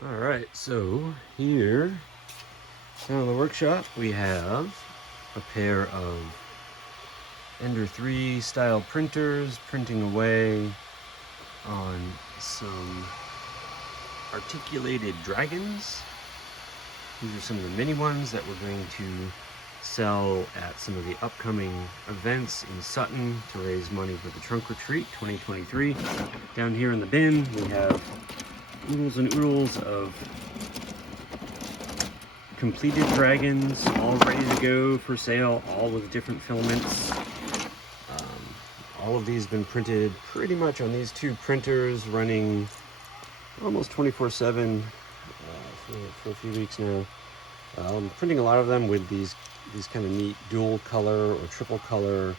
All right, so here down in the workshop we have a pair of Ender 3 style printers printing away on some articulated dragons. These are some of the mini ones that we're going to sell at some of the upcoming events in Sutton to raise money for the Trunk or Treat 2023. Down here in the bin we have oodles and oodles of completed dragons, all ready to go for sale, all with different filaments. All of these have been printed pretty much on these two printers, running almost 24/7 for a few weeks now. I'm printing a lot of them with these kind of neat dual color or triple color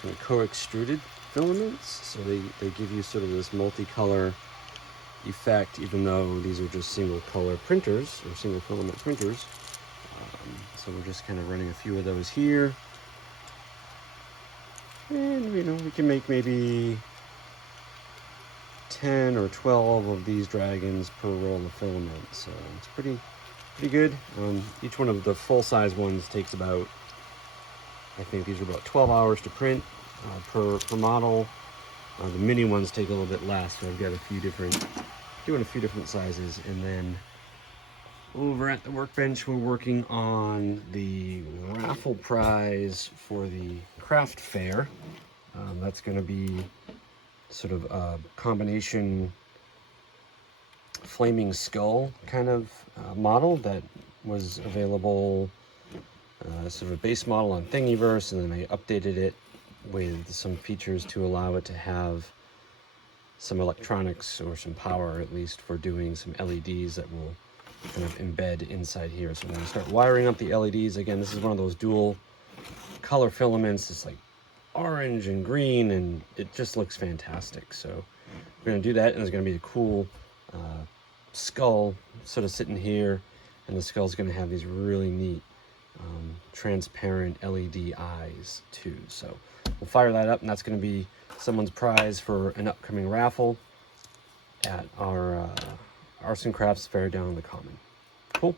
kind of co-extruded filaments. So they give you sort of this multicolor effect, even though these are just single color printers or single filament printers. So we're just kind of running a few of those here. And we can make maybe 10 or 12 of these dragons per roll of filament. So it's pretty good. Each one of the full-size ones takes about, I think these are about 12 hours to print per model. The mini ones take a little bit less, so I've got doing a few different sizes. And then over at the workbench, we're working on the raffle prize for the craft fair. That's going to be sort of a combination flaming skull kind of model that was available, sort of a base model on Thingiverse, and then they updated it with some features to allow it to have some electronics or some power, at least, for doing some LEDs that will kind of embed inside here. So I'm going to start wiring up the LEDs. Again, this is one of those dual color filaments. It's like orange and green, and it just looks fantastic. So we're going to do that, and there's going to be a cool skull sort of sitting here, and the skull's going to have these really neat transparent LED eyes too. So we'll fire that up, and that's going to be someone's prize for an upcoming raffle at our Arts and Crafts fair down in the Common. Cool.